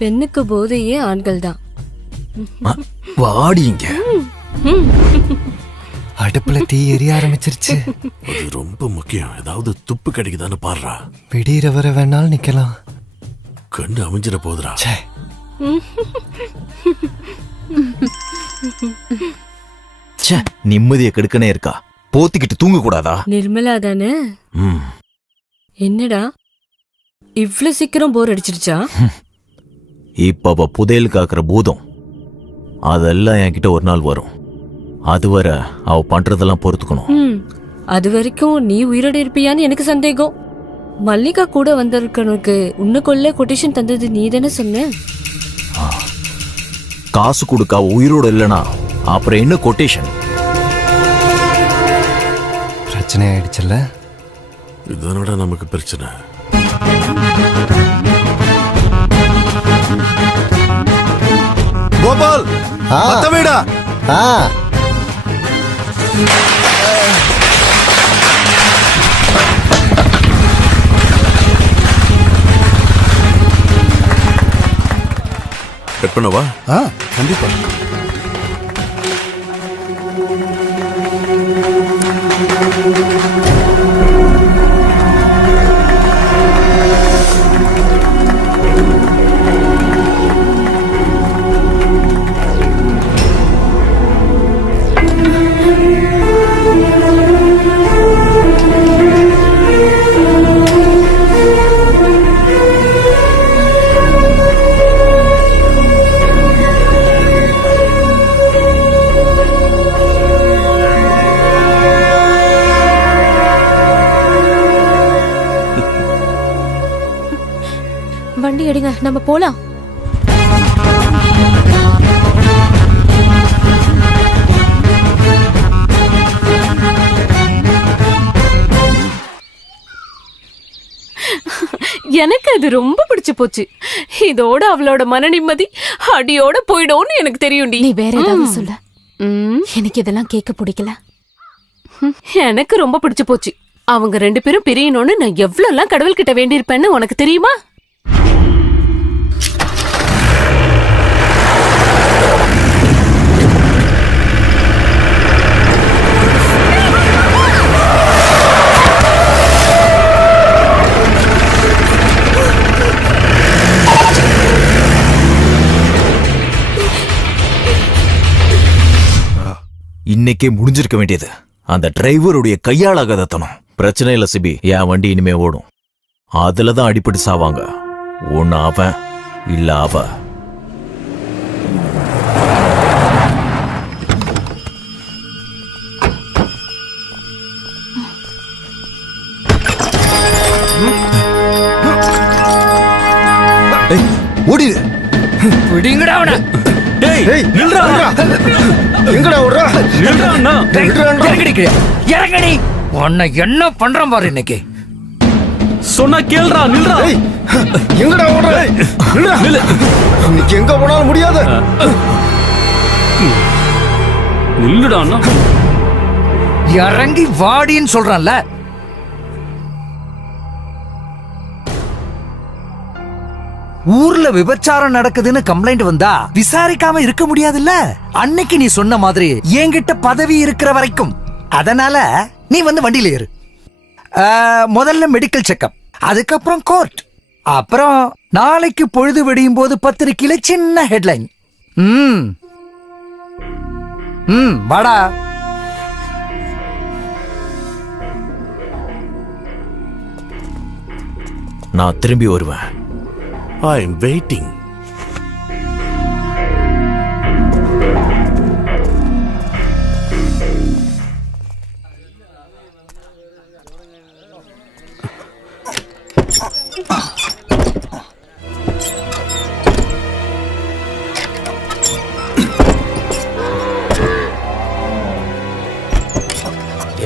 பெண்ணுக்கு போதையே ஆண்கள் தான். வாடிங்க. அடுப்புல தீ எரிய ஆரம்பிச்சிருச்சு. அது ரொம்ப முக்கியம். ஏதாவது துப்பு கிடைக்குதான்னு பாடுறா. விடியற வர வேணாலும் நிக்கலாம். கண்டு அமைஞ்சிட போதுரா. நிம்மதியை கெடுக்கனே இருக்கா. போத்திக்கிட்டு தூங்க கூடாதா? நிர்மலா தானே? என்னடா இவ்ளோ சீக்கிரம் போர் அடிச்சிருச்சா? இப்ப அவ புதையல் காக்குற பூதம் அதெல்லாம் என்கிட்ட ஒரு நாள் வரும். அதுவரை அவ பண்றதெல்லாம் பொறுத்துக்கணும். அது வரைக்கும் நீ உயிரோட இருப்பியான்னு எனக்கு சந்தேகம். மல்லிகா கூட வந்திருக்கனுக்கு உன்னை கொல்ல கொட்டேஷன் தந்தது நீ தானே சொன்ன? காசு கொடுக்க அவ உயிரோட இல்லனா அப்புறம் என்ன கொட்டேஷன்? பிரச்சனை ஆயிடுச்சுல்ல. இதனோட நமக்கு பிரச்சனை. கோபால் வீடா? கட் பண்ணவா? கண்டிப்பா. வண்டி எடுங்க, நம்ம போலாம். எனக்கு அது ரொம்ப பிடிச்சு போச்சு. இதோட அவளோட மன நிம்மதி அடியோட போயிடும்னு எனக்கு தெரியும். நீ வேற ஏதாவது சொல்ல. எனக்கு இதெல்லாம் கேட்க பிடிக்கல. எனக்கு ரொம்ப பிடிச்சு போச்சு. அவங்க 2 பேரும் பிரியணும்னு நான் எவ்வளவு எல்லாம் கடவுள் கிட்ட வேண்டியிருப்பேன்னு உனக்கு தெரியுமா? இன்னைக்கே முடிஞ்சிருக்க வேண்டியது. அந்த டிரைவருடைய கையாளாகத்தனம். பிரச்சனை இல்ல சிபி, என் வண்டி இனிமே ஓடும். அதுலதான் அடிப்பட்டு சாவாங்க. ஒன்னு அவன் இல்ல அவ. ஓடி விடுங்கடா அவன. டேய் நில்றா. எங்கடா ஓடுறா? நில்றான்னா. இறங்கடி. உன்னை என்ன பண்றான் பாரு இன்னைக்கு. சொன்னா கேளுடா. நில்றா. எங்கடா ஓடுற? நில்றா. இன்னைக்கு எங்க போனாலும் முடியாது. நில்லுடான்னா. இறங்கி வாடின்னு சொல்றான்ல. ஊர்ல விபச்சாரம் நடக்குதுன்னு கம்ப்ளைண்ட் வந்தா விசாரிக்காம இருக்க முடியாதுல்ல. அன்னைக்கு நீ சொன்ன மாதிரி என்கிட்ட பதவி இருக்கிற வரைக்கும். அதனால நீ வந்து வண்டியில ஏறு. முதல்ல மெடிக்கல் செக்அப், அதுக்கப்புறம் கோர்ட், அப்புறம் நாளைக்கு பொழுது வெடியும் போது பத்திரிக்கையில சின்ன ஹெட்லைன். வாடா. நான் திரும்பி வருவேன். I am waiting.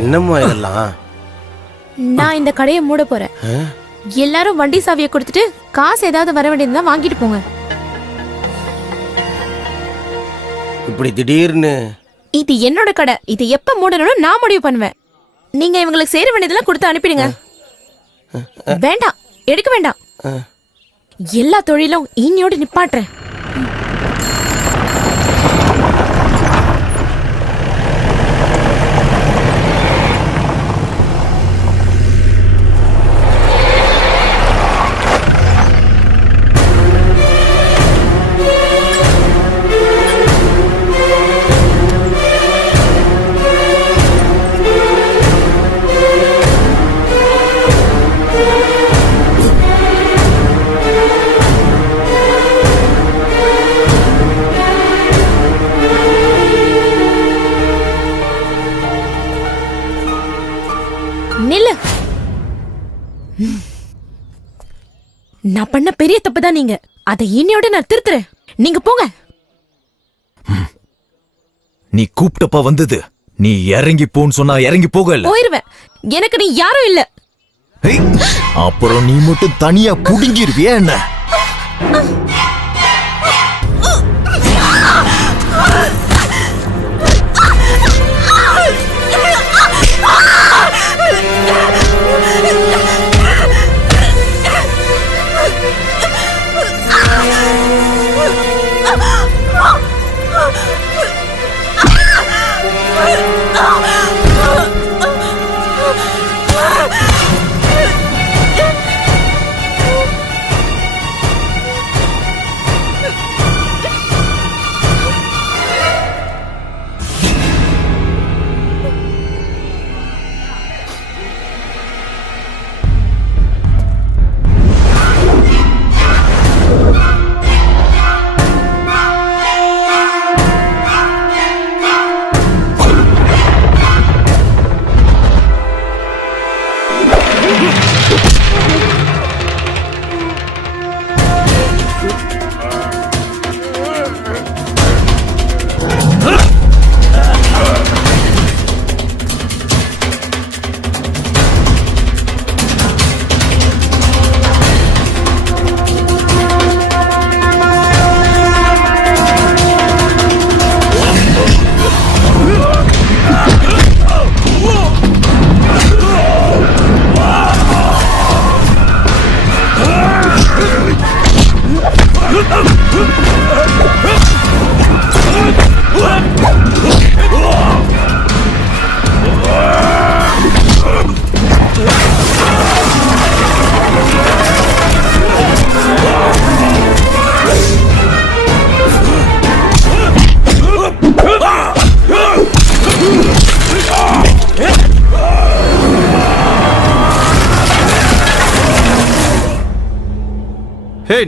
என்னம்மா இதெல்லாம்? நான் இந்த கடையை மூட போறேன். எல்லாரும் வண்டி சாவியை கொடுத்துட்டு காசு ஏதாவது வர வேண்டியதுதான் வாங்கிட்டு போங்க. இப்படி திடீர்னு? இது என்னோட கடை. இது எப்ப மூடணும்னு நான் முடிவு பண்ணுவேன். நீங்க இவங்களுக்கு சேர வேண்டியதெல்லாம் கொடுத்து அனுப்பிடுங்க. வேண்டாம், எடுக்க வேண்டாம். எல்லா தொழிலும் இன்னையோட நிப்பாட்டுறேன். நில்லு. நான் பண்ண பெரிய தப்பு தான் நீங்க. அதை இன்னையோட நான் திருத்துறேன். நீங்க போங்க. நீ கூப்பிட்டப்ப வந்தது. நீ இறங்கி போன்னு சொன்னா இறங்கி போகல. போயிருவேன். எனக்கு நீ யாரும் இல்ல. அப்புறம் நீ மட்டும் தனியா புடுங்கிருவியா என்ன?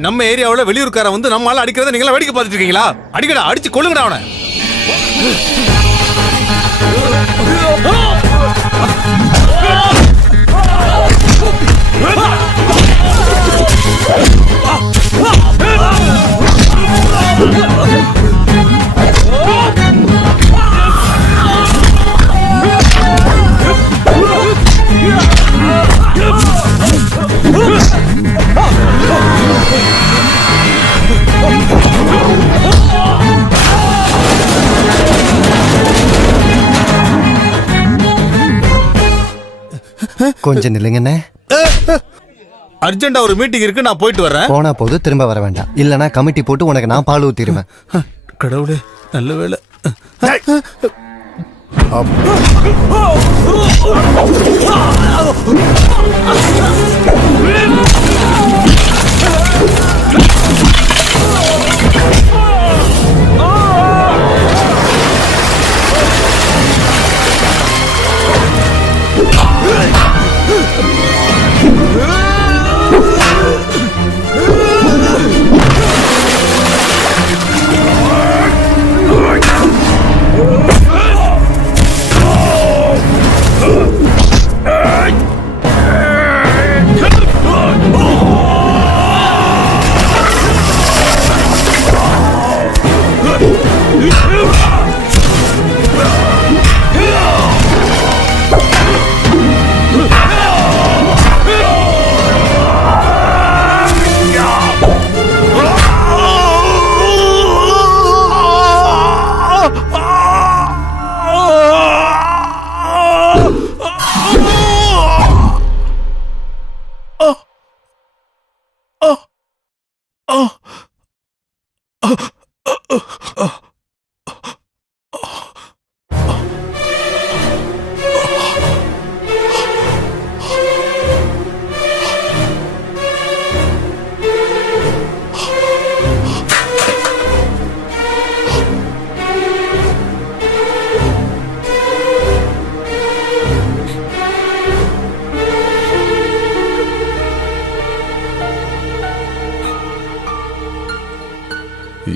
நம்ம ஏரியாவுல வெளியூர்கார வந்து நம்ம ஆள அடிக்கிறத நீங்க வேடிக்கை பார்த்துட்டு இருக்கீங்களா? அடிக்கடா, அடிச்சு கொல்லுங்கடா அவனை. கொஞ்சம் நில்லுங்கண்ணே. அர்ஜென்டா ஒரு மீட்டிங் இருக்கு, நான் போயிட்டு வரேன். போனா போது திரும்ப வர வேண்டாம். இல்லனா கமிட்டி போட்டு உனக்கு நான் பால் ஊத்திடுவேன். கடவுளே, நல்ல வேலை.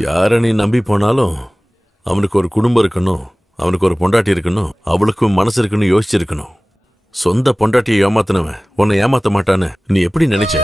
யார நீ நம்பி போனாலும் அவனுக்கு ஒரு குடும்பம் இருக்கணும், அவனுக்கு ஒரு பொண்டாட்டி இருக்கணும், அவளுக்கும் மனசு இருக்குன்னு யோசிச்சிருக்கணும். சொந்த பொண்டாட்டியை ஏமாத்தினவன் உன்னை ஏமாத்த மாட்டான்னு நீ எப்படி நினைச்ச?